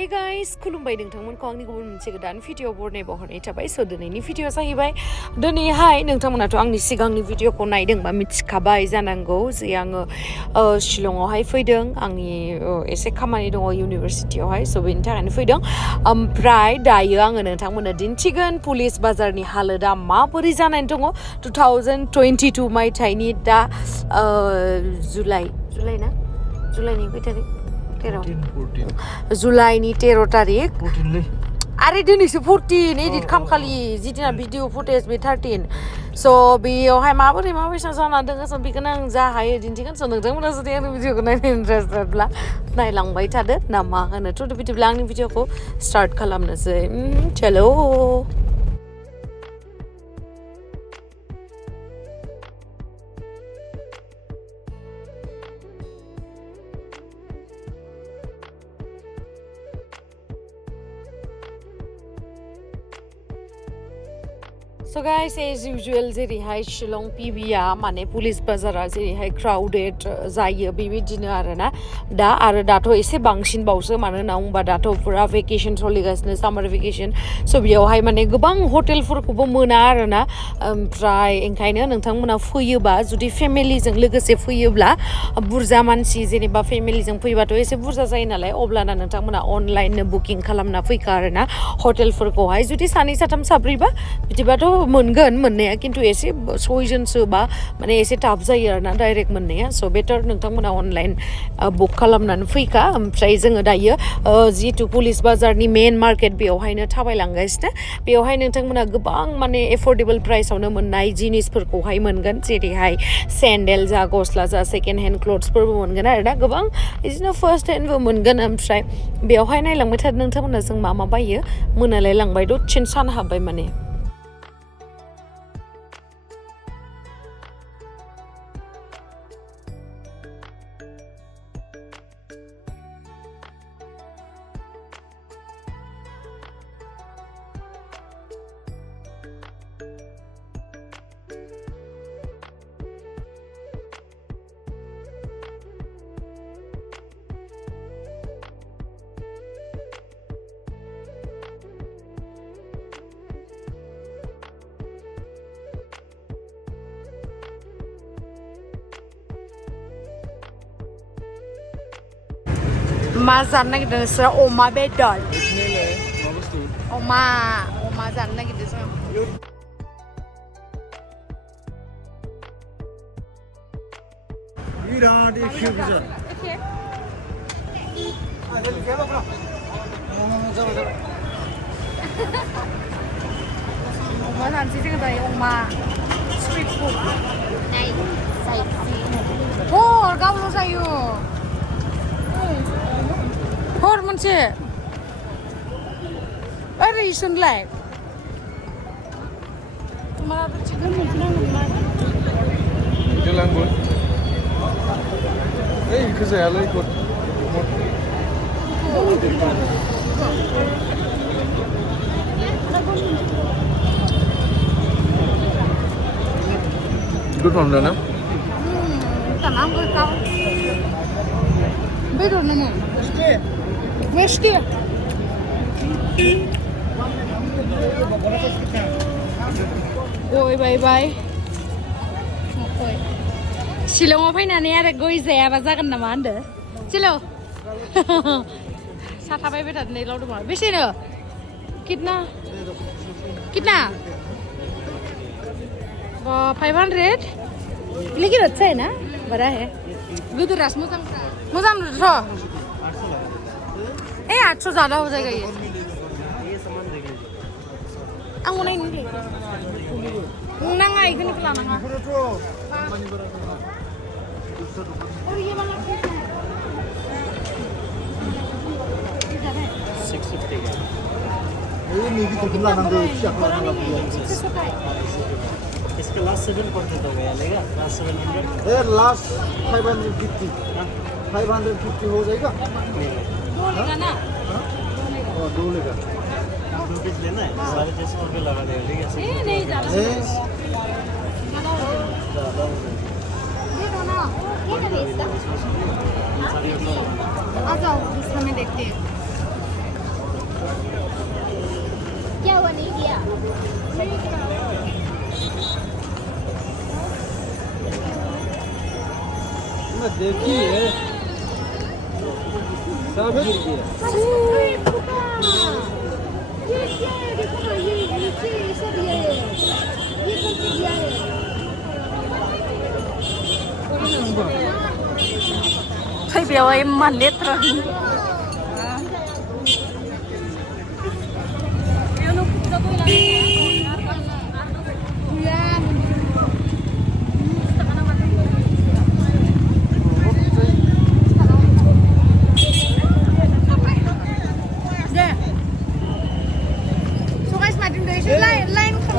Hey guys, खुलुमबाय नोंथांमोनखौ आंनि गुबुन मोनसे गोदान भिडिअ बरनायबाव हरनाय थाबाय स' दिनैनि भिडिअ जाहैबाय दिनैहाय नोंथांमोनाथ' आंनि सिगांनि भिडिअखौ नायदोंबा मिथिखाबाय जानांगौ जे आङो शिलंआवहाय फैदों आंनि एसे खामानि दङ इउनिभारसिटियावहाय स' बेनि थाखायनो फैदों ओमफ्राय दायो आङो नोंथांमोननो दिन्थिगोन पुलिस बाजारनि हालोदा माबोरै जानानै दङ 2022 मायथाइनि दा जुलाइनि खै थारिख 13 जुलाइनि 13 तारिख आरे दिनैसो 14 एडिट खालामखालि जिदिना भिडिअ फुटेज बे 13 स' बेयावहाय माबोरै माबायसा जाना दङ स' बेखौनो आं जा हायो दिन्थिगोन स' नोंथांमोना जुदि आंनि भिडिअखौ नायनो इन्टारेस्टेडब्ला नायलांबाय थादो ना मा होनो थ' बिदिब्ला आंनि भिडिअखौ स्टार्ट खालामनोसै चलो So guys, as usual जेरैहाय शिलं पिबिया माने पुलिस बाजारा जेरैहाय क्राउडेड जायो बेबायदिनो आरोना दा आरो दाथ' एसे बांसिन बावसो मानो होनना बुंबा दाथ' पुरा भेकेसन सोलिगासिनो सामार भेकेसन स' बेयावहाय माने गोबां हटेलफोरखौबो मोना आरोना ओमफ्राय ओंखायनो नोंथांमोना फैयोबा जुदि फेमिलिजों लोगोसे फैयोब्ला बुरजा मानसि जेनेबा फेमिलिजों फैबाथ' एसे बुरजा जायो नालाय अब्लाना नोंथांमोना अनलाइननो बुकिं खालामना फैखा आरोना हटेलफोरखौहाय जुदि सानै साथाम साब्रैबा बिदिबाथ' मोनगोन मोननाया खिन्थु एसे सयजनसो बा माने एसे टाफ जायो आरोना डाइरेक्ट मोननाया स' बेटार नोंथांमोना अनलाइन बुक खालामनानै फैखा ओमफ्राय जोङो दायो जितु पुलिस बाजारनि मेन मार्केट बेयावहायनो थाबायलांगासिनो बेयावहाय नोंथांमोना गोबां माने एफर्डेबल प्राइसआवनो मोननाय जिनिसफोरखौहाय मोनगोन जेरैहाय सेन्डेल जा गस्ला जा सेकेन्ड हेन्ड क्लथ्सफोरबो मोनगोन आरोना गोबां बिदिनो फार्स्ट हेन्डबो मोनगोन ओमफ्राय बेयावहाय नायलांबाय थादो नोंथांमोना जों मा मा बायो मोनालाय लांबाय दसेनो सान हाबबाय माने मा जानो नागिरदों नोंस्रा अमा बेदर अमा जानो नागिरदों जों अमा जानोसै जोङो दायो अमा स्ट्रिट फुड हर गावल' जायो हर मोनसे ओरै इसोनलाय माबा चिकेन मोनसे नांगौमोन चिकेन लांगोन ओइ इखो जायालै इखो गोथाव ना जानांगौ गाव बेदर नामा वेस्टी गय बायबाय शिलंआव फैनानै आरो गय जायाबा जागोन नामा होनदो चिलो साथा बायबाय थादों लावदुमा बेसेनो कितना 500 लेकिन अच्छा है ना बड़ा है गुदरास मोजां नुदोंथ' 800 ज़्यादा हो जाएगा ये आंखौ नायनो दे नाङा इखौनो लानाङा इसका लास्ट 7% हो गया लेगा लास्ट 700 लास्ट 550 हो जाएगा ना दो लेगा 2 पीस लेना है 350 रुपये लगा देगा ठीक है नहीं ज़्यादा आ जाओ इसका मैं देखते हैं मैं देखी है सब गिर गया ये क्या है देखो ना ये नीचे ये सब ये करके दिया है Phải biểu em mà lết rồi.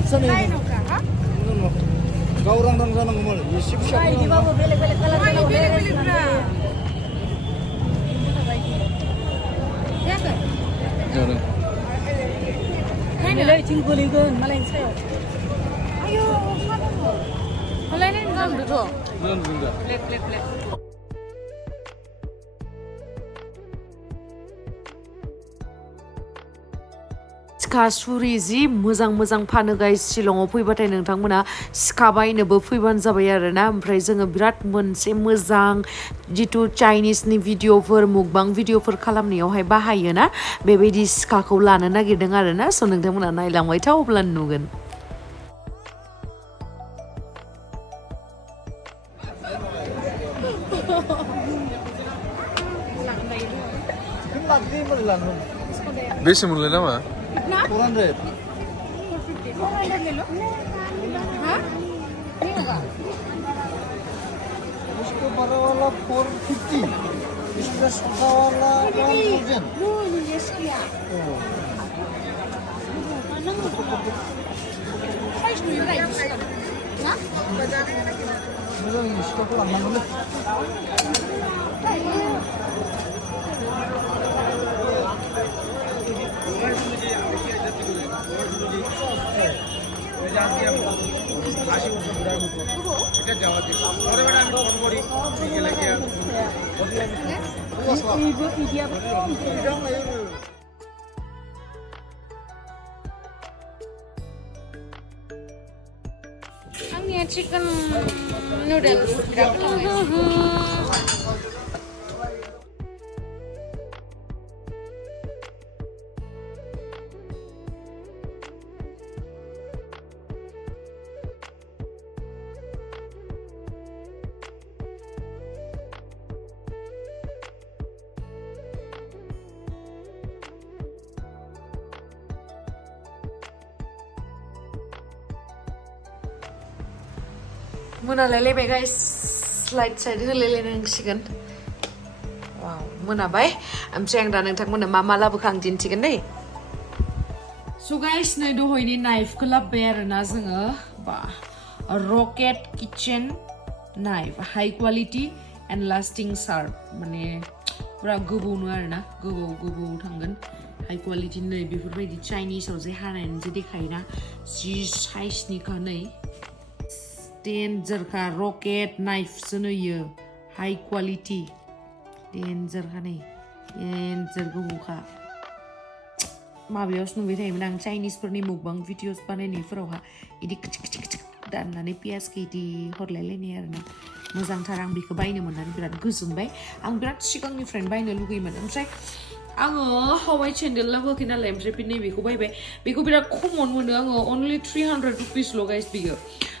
अच्छा नहीं गावरां दां जानांगौमोन एसे फिसा Nilai ting golegon malah saya. Ayo, malah ni ngam dulu. Let. सिखा सुरि जि मोजां फानो गाइस शिलंआव फैबाथाय नोंथांमोना सिखा बायनोबो फैबानो जाबाय आरोना ओमफ्राय जोङो बिराद मोनसे मोजां जितु चाइनिसनि भिडिअफोर मुकबां भिडिअफोर खालामनायावहाय बाहायोना बेबायदि सिखाखौ लानो नागिरदों आरोना स' नोंथांमोना नायलांबाय था अब्लानो नुगोन बेसे मोनलाय नामा 400 ले लो हाँ नहीं होगा इसको बड़ा वाला 450 इसका छोटा वाला 1000 no ये किया साइज नहीं रहा इसका ना मुझे इसको तो लाना है आंनिया चिकन नूडल्स मोनालायलायबाय गाइस स्लाइड साइड होलायलायनांसिगोन वाव मोनाबाय ओमफ्राय आं दा नोंथांमोननो मा लाबोखो आं दिन्थिगोन दै स' गाइस नै दहायनि नाइफखौ लाबोबाय आरोना जोङो बा rocket kitchen knife high quality end lasting sharp माने पुरा गोबौनो आरोना गोबौ थांगोन हाई क्वालिटी नै बेफोरबायदि चाइनिसाव जे हानायनि जे देखायोना जि साइजनिखा नै डेन्जर का रकेट नाइफ सोनोयो हाई क्वालिटी डेन्जर का नै डेन्जर गोबौखा माबायावसो नुबाय थायोमोन आं चाइनिसफोरनि मुकबां भिडिअस बानायनायफोरावहा इदि खिथिक दाननानै पियासखौ इदि हरलायलायनाय आरोना मोजांथार आं बेखौ बायनो मोननानै बिराद गोजोनबाय आं बिराद सिगांनिफ्रायनो बायनो लुगैयोमोन ओमफ्राय आङो हावाइ सेन्देल लाबोआखै नालाय ओमफ्राय बे नैबेखौ बायबाय बेखौ बिराद खमावनो मोनो आङो अनलि 300 रुपिसल' गाइस बियो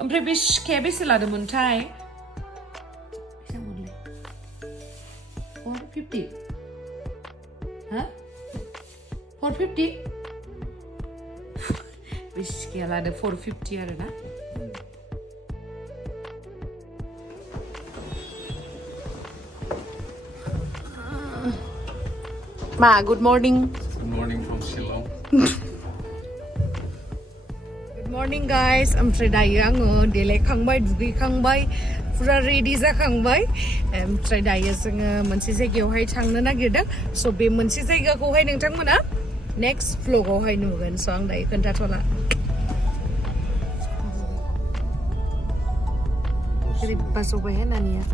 ओमफ्राय बे सिखाया बेसे लादोंमोनथाय बेसेबांमोनलाय 450 हा 450 बे सिखाया लादों 450 आरोना Ma, good morning. Good morning from Shillong. Good morning guys. ओमफ्राय दायो आङो देलायखांबाय दुगैखांबाय पुरा रेडि जाखांबाय ओमफ्राय दायो जोङो मोनसे जायगायावहाय थांनो नागिरदों स' बे मोनसे जायगाखौहाय नोंथांमोना नेक्स्ट व्लगावहाय नुगोन स' आं दायो खोन्थाथ'ला बोरैबा जबाय नानिया